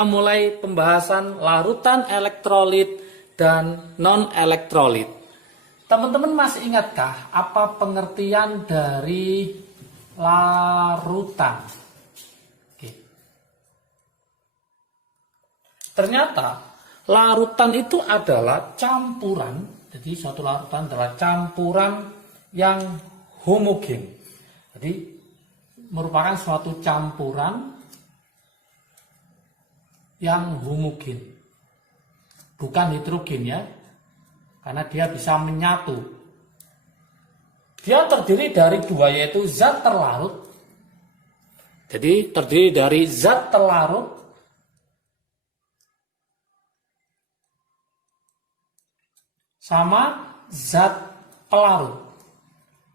Mulai pembahasan larutan elektrolit dan non-elektrolit. Teman-teman masih ingatkah apa pengertian dari larutan? Oke. Ternyata larutan itu adalah campuran, jadi suatu larutan adalah campuran yang homogen. Jadi merupakan suatu campuran yang homogen, bukan heterogen ya, karena dia bisa menyatu. Dia terdiri dari dua, yaitu zat terlarut. Jadi terdiri dari zat terlarut sama zat pelarut.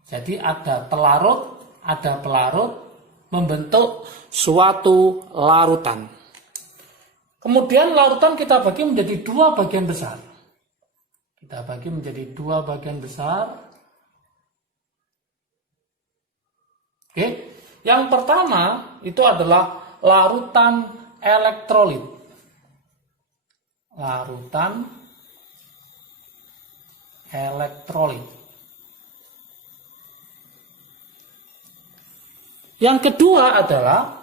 Jadi ada telarut, ada pelarut, membentuk suatu larutan. Kemudian larutan kita bagi menjadi dua bagian besar. Kita bagi menjadi dua bagian besar. Oke. Yang pertama itu adalah larutan elektrolit. Larutan elektrolit. Yang kedua adalah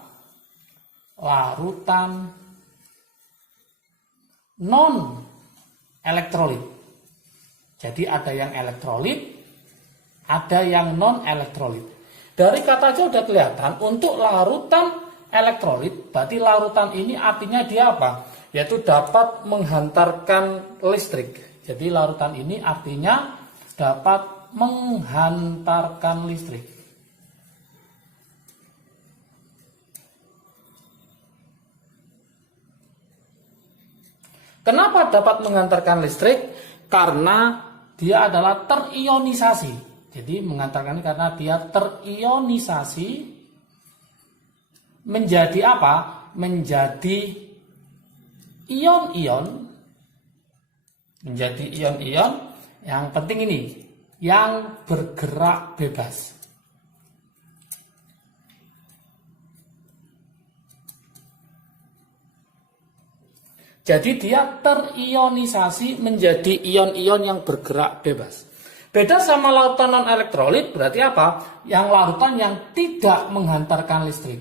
larutan non-elektrolit. Jadi ada yang elektrolit, ada yang non-elektrolit. Dari kata aja udah kelihatan, untuk larutan elektrolit, berarti larutan ini artinya dia apa? Yaitu dapat menghantarkan listrik. Jadi larutan ini artinya dapat menghantarkan listrik. Kenapa dapat menghantarkan listrik? Karena dia adalah terionisasi. Jadi menghantarkan karena dia terionisasi menjadi apa? Menjadi ion-ion. Menjadi ion-ion. Yang penting ini, yang bergerak bebas. Jadi dia terionisasi menjadi ion-ion yang bergerak bebas. Beda sama larutan non-elektrolit berarti apa? Yang larutan yang tidak menghantarkan listrik.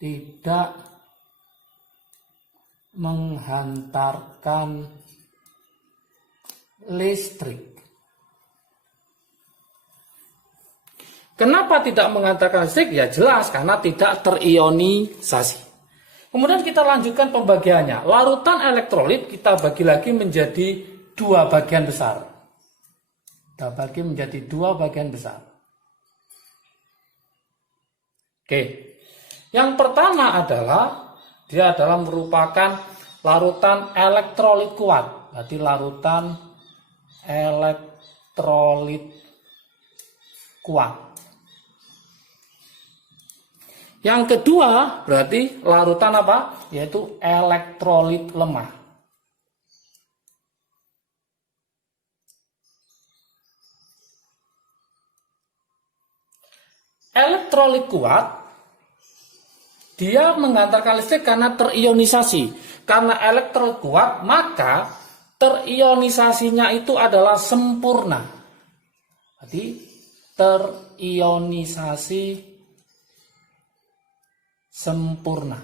Tidak menghantarkan listrik. Kenapa tidak menghantarkan listrik? Ya jelas karena tidak terionisasi. Kemudian kita lanjutkan pembagiannya. Larutan elektrolit kita bagi lagi menjadi dua bagian besar. Kita bagi menjadi dua bagian besar. Oke. Yang pertama adalah dia adalah merupakan larutan elektrolit kuat. Berarti larutan elektrolit kuat. Yang kedua berarti larutan apa? Yaitu elektrolit lemah. Elektrolit kuat dia menghantarkan listrik karena terionisasi. Karena elektrolit kuat maka terionisasinya itu adalah sempurna. Jadi terionisasi sempurna.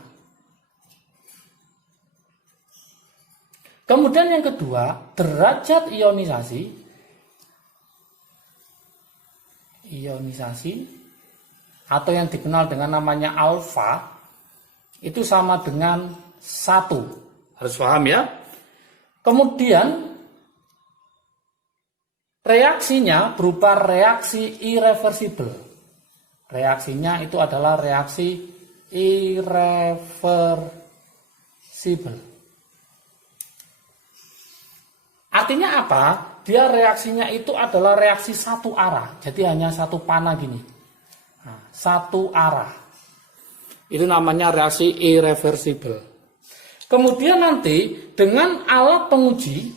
Kemudian yang kedua, derajat ionisasi atau yang dikenal dengan namanya alfa itu sama dengan 1. Harus paham ya. Kemudian reaksinya berupa reaksi irreversible. Reaksinya itu adalah reaksi irreversible. Artinya apa? Dia reaksinya itu adalah reaksi satu arah. Jadi hanya satu panah gini. Nah, satu arah. Itu namanya reaksi irreversible. Kemudian nanti dengan alat penguji,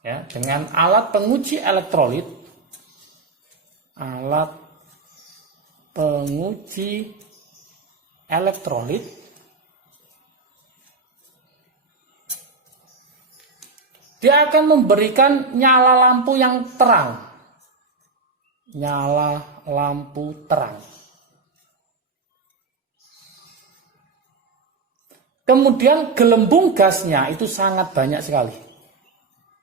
ya, dengan alat penguji elektrolit, alat penguji elektrolit dia akan memberikan nyala lampu yang terang. Nyala lampu terang. Kemudian gelembung gasnya itu sangat banyak sekali.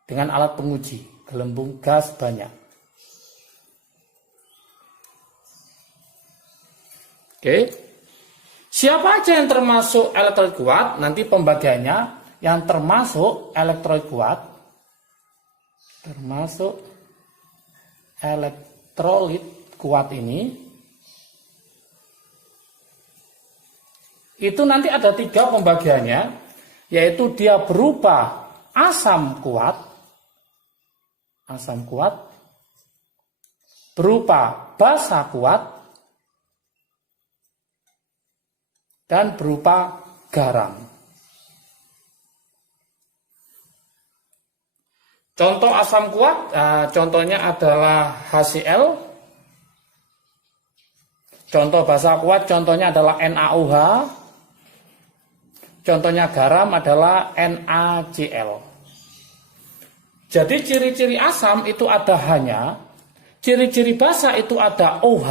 Dengan alat penguji, gelembung gas banyak. Oke. Siapa aja yang termasuk elektrolit kuat? Nanti pembagiannya yang termasuk elektrolit kuat. Termasuk elektrolit kuat ini itu nanti ada 3 pembagiannya, yaitu dia berupa asam kuat, berupa basa kuat, dan berupa garam. Contoh asam kuat, contohnya adalah HCl. Contoh basa kuat, contohnya adalah NaOH. Contohnya garam adalah NaCl. Jadi ciri-ciri asam itu ada hanya, ciri-ciri basa itu ada OH.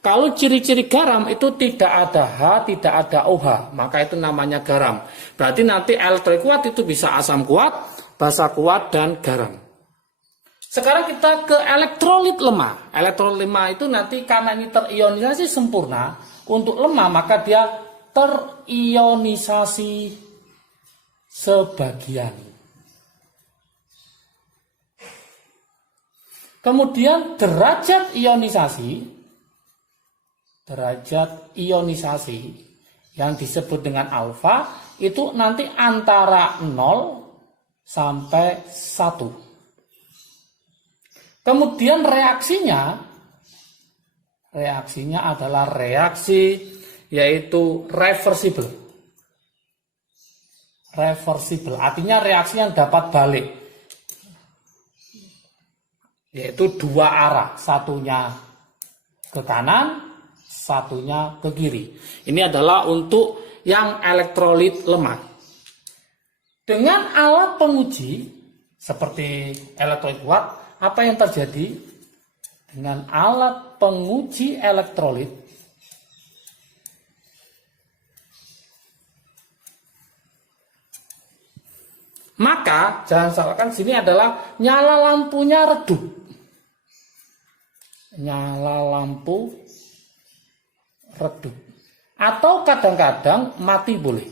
Kalau ciri-ciri garam itu tidak ada H, tidak ada OH, maka itu namanya garam. Berarti nanti elektrolit kuat itu bisa asam kuat, basa kuat, dan garam. Sekarang kita ke elektrolit lemah. Elektrolit lemah itu nanti karena ini terionisasi sempurna, untuk lemah maka dia terionisasi sebagian. Kemudian derajat ionisasi yang disebut dengan alfa itu nanti antara 0 sampai 1. Kemudian reaksinya adalah reaksi yaitu reversible. Artinya reaksi yang dapat balik. Yaitu 2 arah, satunya ke kanan, satunya ke kiri. Ini adalah untuk yang elektrolit lemah. Dengan alat penguji seperti elektrolit kuat, apa yang terjadi? Dengan alat penguji elektrolit, maka jangan salahkan sini adalah nyala lampunya redup. Nyala lampu redup. Atau kadang-kadang mati boleh.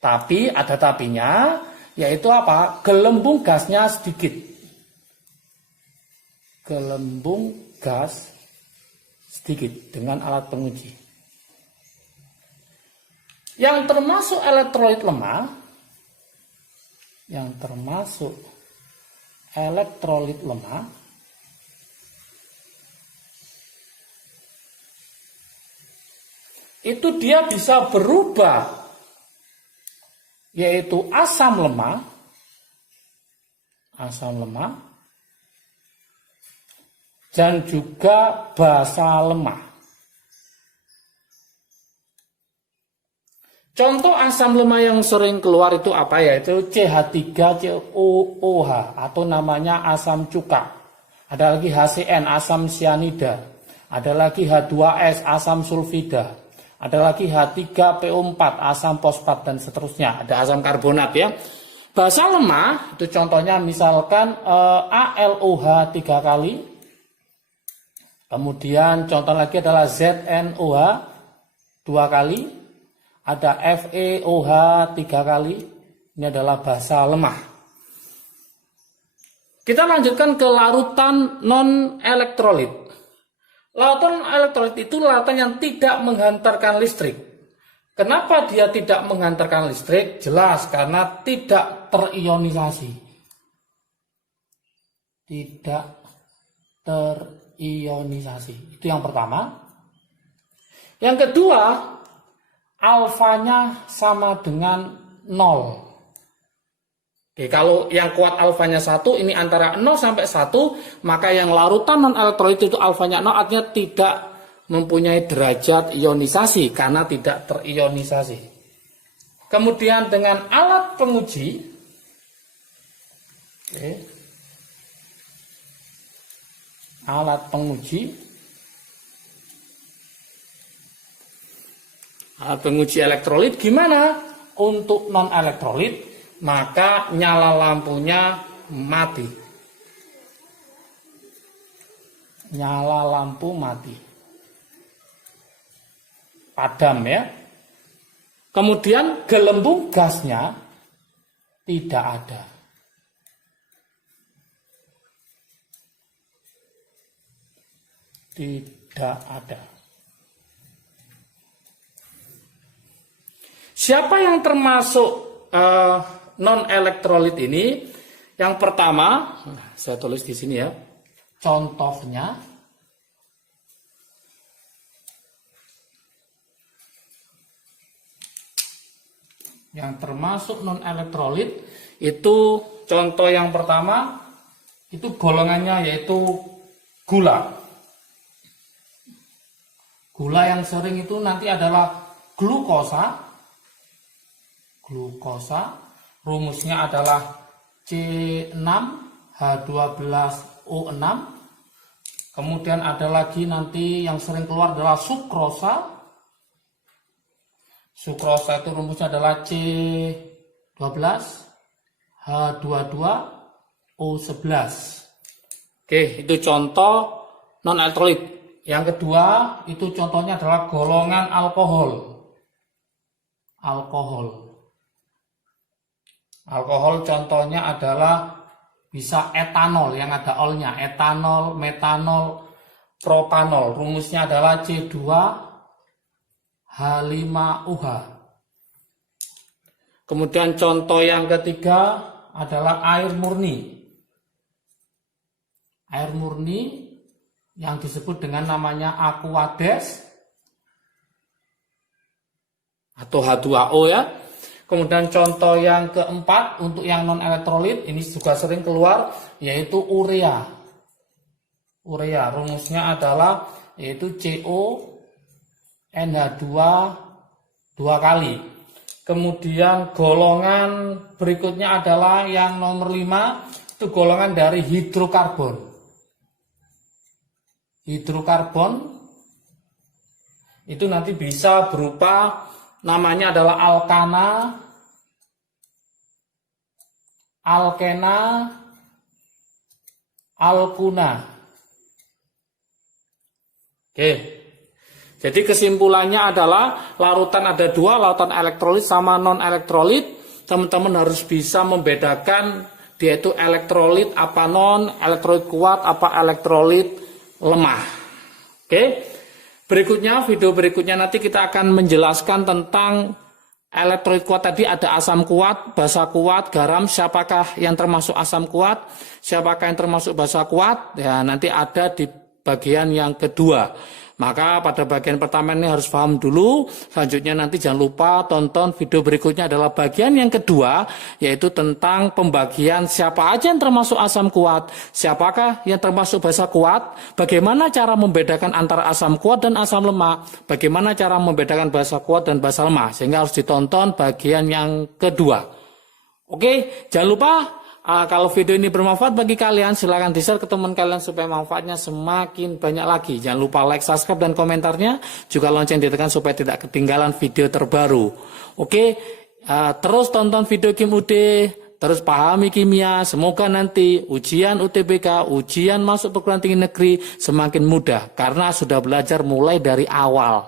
Tapi ada tapinya, yaitu apa? Gelembung gasnya sedikit. Gelembung gas sedikit dengan alat penguji. Yang termasuk elektrolit lemah, itu dia bisa berubah, yaitu asam lemah, dan juga basa lemah. Contoh asam lemah yang sering keluar itu apa ya? Itu CH3COOH atau namanya asam cuka. Ada lagi HCN, asam sianida. Ada lagi H2S, asam sulfida. Ada lagi H3PO4, asam fosfat, dan seterusnya. Ada asam karbonat ya. Basa lemah itu contohnya misalkan ALOH 3 kali. Kemudian contoh lagi adalah ZNOH 2 kali. Ada FeOH 3 kali. Ini adalah basa lemah. Kita lanjutkan ke larutan non-elektrolit. Larutan elektrolit itu larutan yang tidak menghantarkan listrik. Kenapa dia tidak menghantarkan listrik? Jelas, karena tidak terionisasi. Tidak terionisasi. Itu yang pertama. Yang kedua, alfanya sama dengan 0. Oke, kalau yang kuat alfanya 1, ini antara 0 sampai 1, maka yang larutan non elektrolit itu alfanya 0, artinya tidak mempunyai derajat ionisasi karena tidak terionisasi. Kemudian dengan alat penguji, alat penguji elektrolit gimana? Untuk non elektrolit maka nyala lampunya mati. Nyala lampu mati. Padam ya. Kemudian gelembung gasnya tidak ada. Tidak ada. Siapa yang termasuk non elektrolit ini? Yang pertama, saya tulis di sini ya. Contohnya yang termasuk non elektrolit itu, contoh yang pertama itu golongannya yaitu gula. Gula yang sering itu nanti adalah glukosa. Glukosa rumusnya adalah C6H12O6. Kemudian ada lagi nanti yang sering keluar adalah sukrosa. Sukrosa itu rumusnya adalah C12H22O11. Oke, itu contoh non elektrolit. Yang kedua itu contohnya adalah golongan alkohol. Alkohol contohnya adalah bisa etanol yang ada olnya, etanol, metanol, propanol. Rumusnya adalah C2H5OH. Kemudian contoh yang ketiga adalah air murni. Air murni yang disebut dengan namanya Aquades atau H2O ya. Kemudian contoh yang keempat untuk yang non elektrolit ini juga sering keluar yaitu urea. Urea rumusnya adalah yaitu CONH2 dua kali. Kemudian golongan berikutnya adalah yang nomor 5 itu golongan dari hidrokarbon. Hidrokarbon itu nanti bisa berupa namanya adalah alkana, alkena, alkuna. Oke. Jadi kesimpulannya adalah larutan ada dua, larutan elektrolit sama non elektrolit. Teman-teman harus bisa membedakan dia itu elektrolit apa non, elektrolit kuat apa elektrolit lemah. Oke. Berikutnya, video berikutnya nanti kita akan menjelaskan tentang elektrolit kuat tadi. Ada asam kuat, basa kuat, garam. Siapakah yang termasuk asam kuat? Siapakah yang termasuk basa kuat? Ya, nanti ada di bagian yang kedua. Maka pada bagian pertama ini harus paham dulu. Selanjutnya nanti jangan lupa tonton video berikutnya adalah bagian yang kedua, yaitu tentang pembagian siapa aja yang termasuk asam kuat, siapakah yang termasuk basa kuat, bagaimana cara membedakan antara asam kuat dan asam lemah, bagaimana cara membedakan basa kuat dan basa lemah, sehingga harus ditonton bagian yang kedua. Oke, jangan lupa kalau video ini bermanfaat bagi kalian, silahkan di-share ke teman kalian supaya manfaatnya semakin banyak lagi. Jangan lupa like, subscribe, dan komentarnya. Juga lonceng ditekan supaya tidak ketinggalan video terbaru. Oke, terus tonton video Kim UD, terus pahami kimia. Semoga nanti ujian UTBK, ujian masuk perguruan tinggi negeri semakin mudah. Karena sudah belajar mulai dari awal.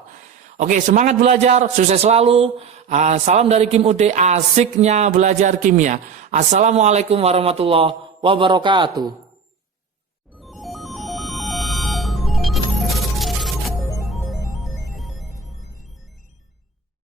Oke, semangat belajar, sukses selalu. Salam dari Kim UD, asiknya belajar kimia. Assalamualaikum warahmatullahi wabarakatuh.